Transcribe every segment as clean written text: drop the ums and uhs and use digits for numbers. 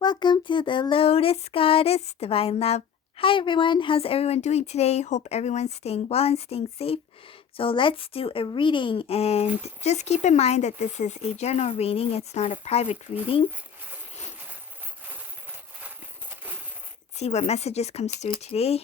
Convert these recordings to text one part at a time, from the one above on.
Welcome to the Lotus Goddess Divine Love. Hi everyone, how's everyone doing today? Hope everyone's staying well and staying safe. So let's do a reading, and just keep in mind that this is a general reading, it's not a private reading. Let's see what messages comes through today.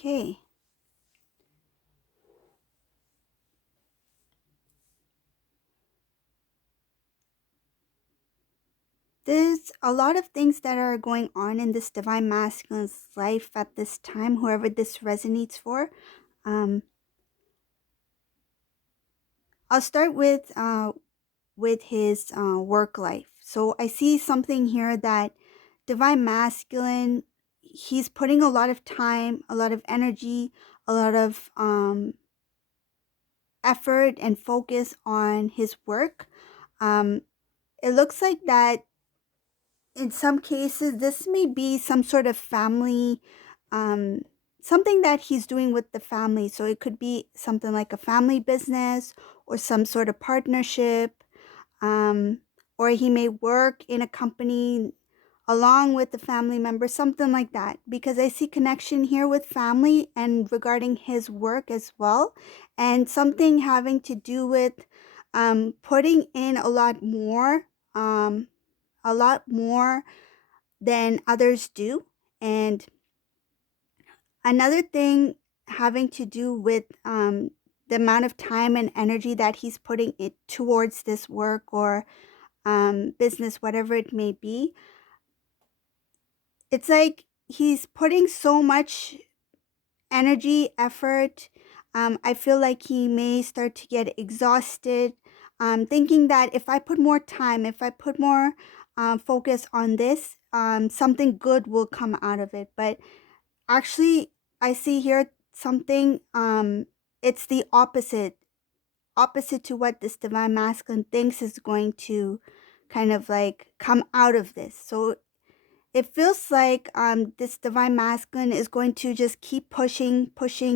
Okay. There's a lot of things that are going on in this Divine Masculine's life at this time, whoever this resonates for. I'll start with his work life. So I see something here that Divine Masculine, he's putting a lot of time, a lot of energy, a lot of effort and focus on his work. It looks like that in some cases, this may be some sort of family, um, something that he's doing with the family. So it could be something like a family business or some sort of partnership, um, or he may work in a company along with the family member, something like that, because I see connection here with family and regarding his work as well, and something having to do with putting in a lot more than others do. And another thing having to do with the amount of time and energy that he's putting it towards this work or business, whatever it may be. It's like he's putting so much energy, effort. I feel like he may start to get exhausted, thinking that if I put more time, if I put more focus on this, something good will come out of it. But actually, I see here something, it's the opposite to what this Divine Masculine thinks is going to kind of like come out of this. So it feels like this Divine Masculine is going to just keep pushing,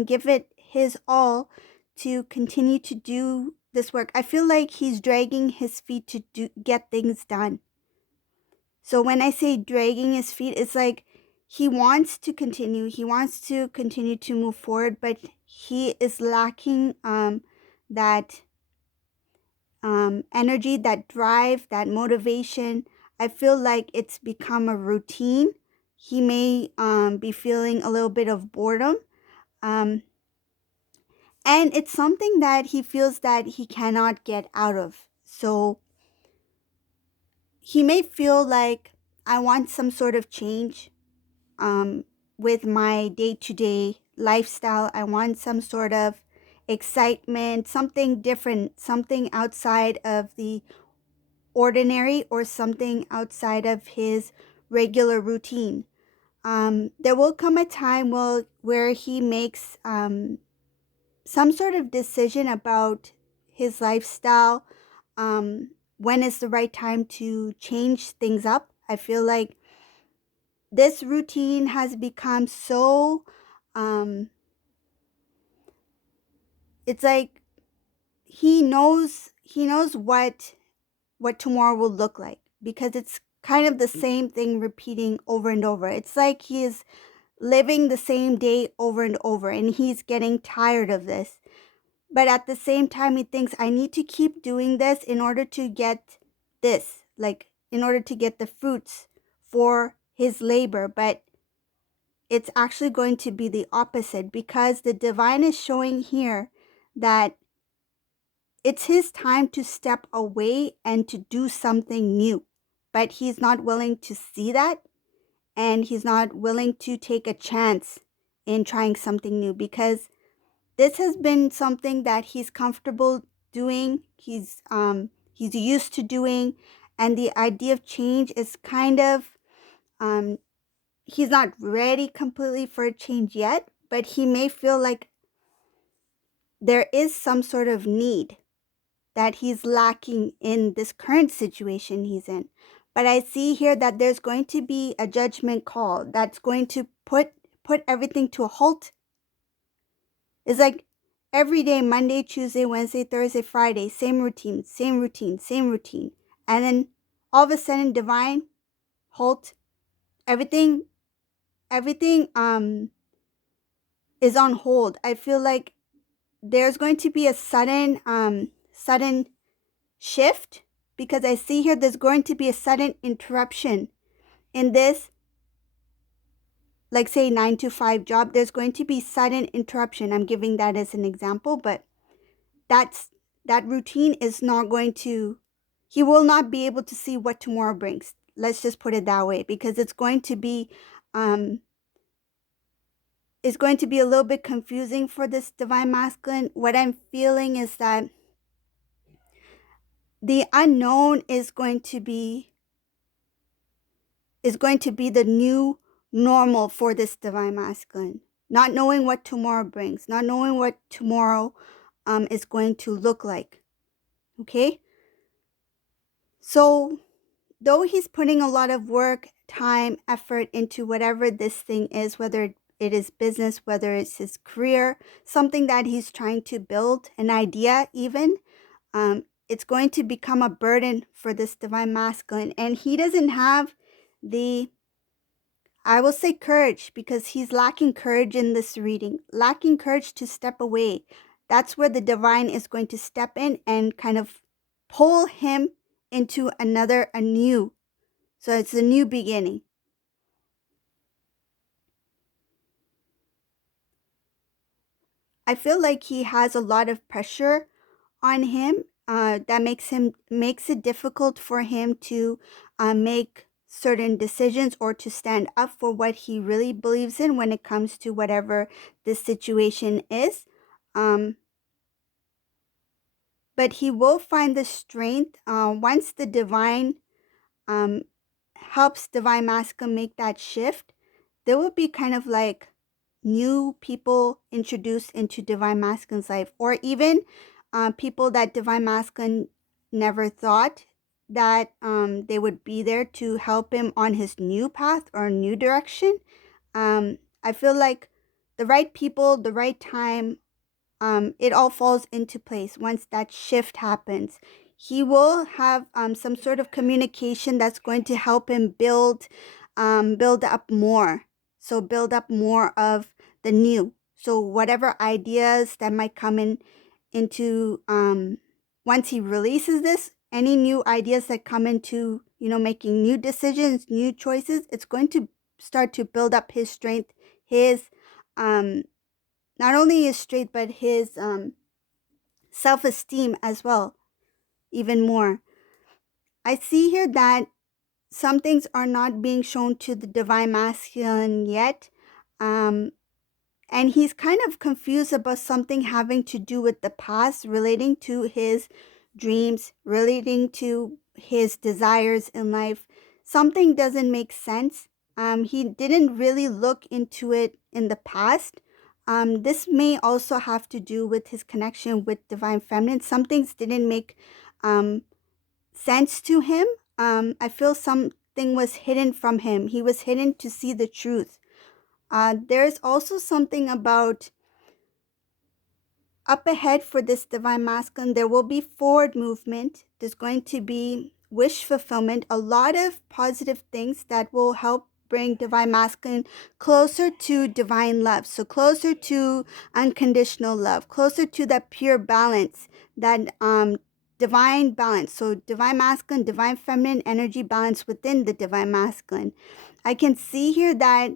give it his all to continue to do this work. I feel like he's dragging his feet to get things done. So when I say dragging his feet, it's like he wants to continue. He wants to continue to move forward, but he is lacking that energy, that drive, that motivation. I feel like it's become a routine. He may be feeling a little bit of boredom. Um, and it's something that he feels that he cannot get out of. So he may feel like I want some sort of change um, with my day-to-day lifestyle. I want some sort of excitement, something different, something outside of the ordinary or something outside of his regular routine. There will come a time where he makes some sort of decision about his lifestyle. When is the right time to change things up? I feel like this routine has become so, um, it's like he knows what tomorrow will look like, because it's kind of the same thing repeating over and over. It's like he is living the same day over and over, and he's getting tired of this. But at the same time, he thinks, I need to keep doing this in order to get this, like in order to get the fruits for his labor. But it's actually going to be the opposite, because the divine is showing here that it's his time to step away and to do something new. But he's not willing to see that, and he's not willing to take a chance in trying something new, because this has been something that he's comfortable doing, he's used to doing, and the idea of change is kind of, um he's not ready completely for a change yet, but he may feel like there is some sort of need that he's lacking in this current situation he's in. But I see here that there's going to be a judgment call that's going to put everything to a halt. It's like every day, Monday, Tuesday, Wednesday, Thursday, Friday, same routine, same routine, same routine. And then all of a sudden, divine halt, everything, everything is on hold. I feel like there's going to be a sudden shift, because I see here there's going to be a sudden interruption in this, like say 9 to 5 job. There's going to be sudden interruption. I'm giving that as an example, but that routine is not going to, he will not be able to see what tomorrow brings. Let's just put it that way, because um it's going to be a little bit confusing for this divine masculine. What I'm feeling is that the unknown is going to be the new normal for this divine masculine. Not knowing what tomorrow brings, not knowing what tomorrow is going to look like. Okay? So, though he's putting a lot of work, time, effort into whatever this thing is, whether it is business, whether it's his career, something that he's trying to build, an idea even, it's going to become a burden for this divine masculine. And he doesn't have the, I will say, courage, because he's lacking courage in this reading, lacking courage to step away. That's where the divine is going to step in and kind of pull him into a new. So it's a new beginning. I feel like he has a lot of pressure on him, that makes it difficult for him to make certain decisions or to stand up for what he really believes in when it comes to whatever this situation is. Um, but he will find the strength once the divine um, helps divine masculine make that shift. There will be kind of like new people introduced into divine masculine's life, or even people that divine masculine never thought that they would be there to help him on his new path or new direction. I feel like the right people, the right time, it all falls into place once that shift happens. He will have some sort of communication that's going to help him build up more. So build up more of the new. So whatever ideas that might come into once he releases this, any new ideas that come into making new decisions, new choices, it's going to start to build up his strength, his um not only his strength, but his self-esteem as well, even more. I see here that some things are not being shown to the divine masculine yet. Um, and he's kind of confused about something having to do with the past, relating to his dreams, relating to his desires in life. Something doesn't make sense. He didn't really look into it in the past. This may also have to do with his connection with divine feminine. Some things didn't make um, sense to him. I feel something was hidden from him. He was hidden to see the truth. There's also something about up ahead for this divine masculine. There will be forward movement. There's going to be wish fulfillment, a lot of positive things that will help bring divine masculine closer to divine love. So closer to unconditional love, closer to that pure balance, that divine balance. So divine masculine, divine feminine energy balance within the divine masculine. I can see here that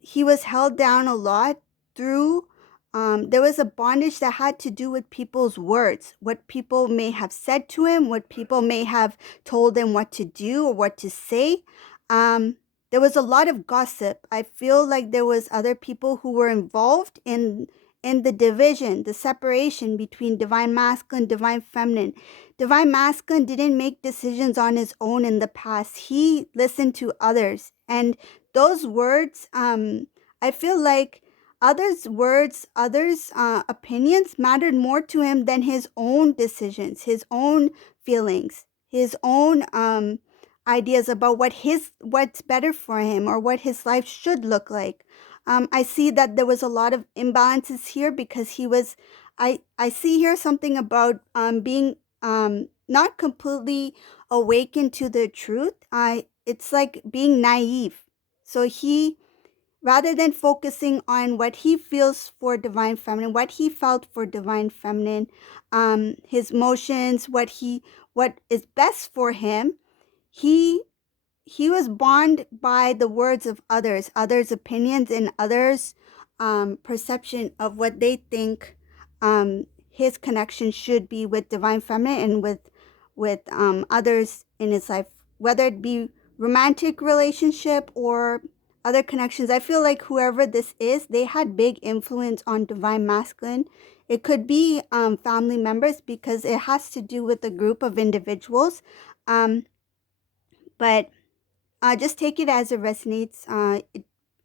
he was held down a lot through, there was a bondage that had to do with people's words, what people may have said to him, what people may have told him what to do or what to say. Um, there was a lot of gossip. I feel like there was other people who were involved in the division, the separation between divine masculine, divine feminine. Divine masculine didn't make decisions on his own in the past. He listened to others. And those words, I feel like others' words, others' opinions mattered more to him than his own decisions, his own feelings, his own ideas about what's better for him or what his life should look like. I see that there was a lot of imbalances here because he was. I see here something about being not completely awakened to the truth. It's like being naive. So he, rather than focusing on what he feels for divine feminine, what he felt for divine feminine, his emotions, what is best for him, he he was bound by the words of others' opinions, and others' perception of what they think his connection should be with divine feminine and with others in his life, whether it be romantic relationship or other connections. I feel like whoever this is, they had big influence on divine masculine. It could be family members because it has to do with a group of individuals. Um, but just take it as it resonates.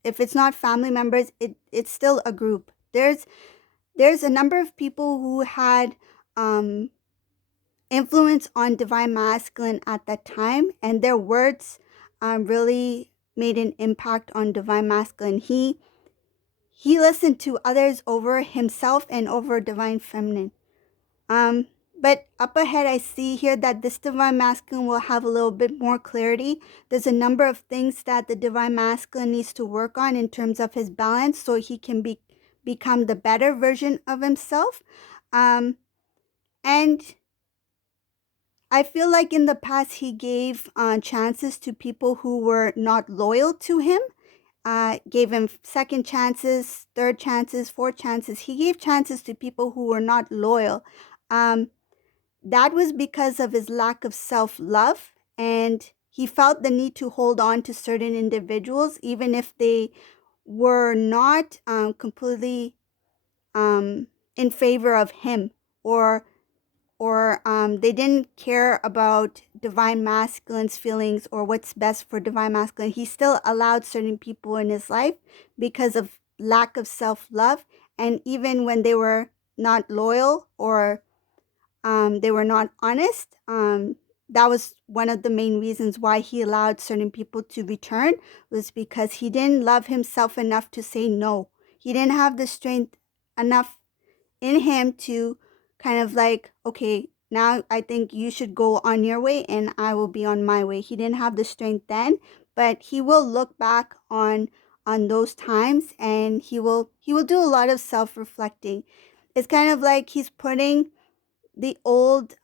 If it's not family members, it's still a group. There's a number of people who had um, influence on divine masculine at that time, and their words really made an impact on divine masculine. He listened to others over himself and over divine feminine. Um, but up ahead, I see here that this divine masculine will have a little bit more clarity. There's a number of things that the divine masculine needs to work on in terms of his balance so he can become the better version of himself. And I feel like in the past, he gave chances to people who were not loyal to him. Gave him second chances, third chances, fourth chances. He gave chances to people who were not loyal. Um, That was because of his lack of self love, and he felt the need to hold on to certain individuals, even if they were not completely in favor of him, or they didn't care about divine masculine's feelings or what's best for divine masculine. He still allowed certain people in his life because of lack of self love, and even when they were not loyal or they were not honest. That was one of the main reasons why he allowed certain people to return, was because he didn't love himself enough to say no. He didn't have the strength enough in him to kind of like, okay, now I think you should go on your way and I will be on my way. He didn't have the strength then, but he will look back on those times, and he will do a lot of self-reflecting. It's kind of like he's putting the old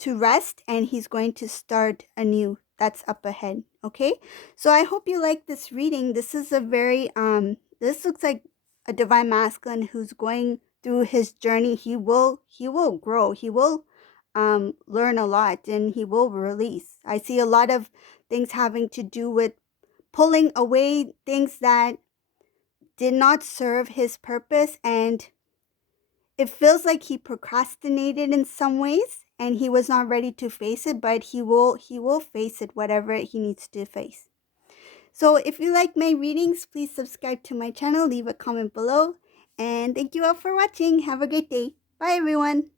to rest, and he's going to start anew. That's up ahead. Okay, so I hope you like this reading. This is a very this looks like a divine masculine who's going through his journey. He will grow. He will learn a lot, and he will release. I see a lot of things having to do with pulling away things that did not serve his purpose, and it feels like he procrastinated in some ways and he was not ready to face it, but he will face it, whatever he needs to face. So if you like my readings, please subscribe to my channel, leave a comment below, and thank you all for watching. Have a great day. Bye everyone.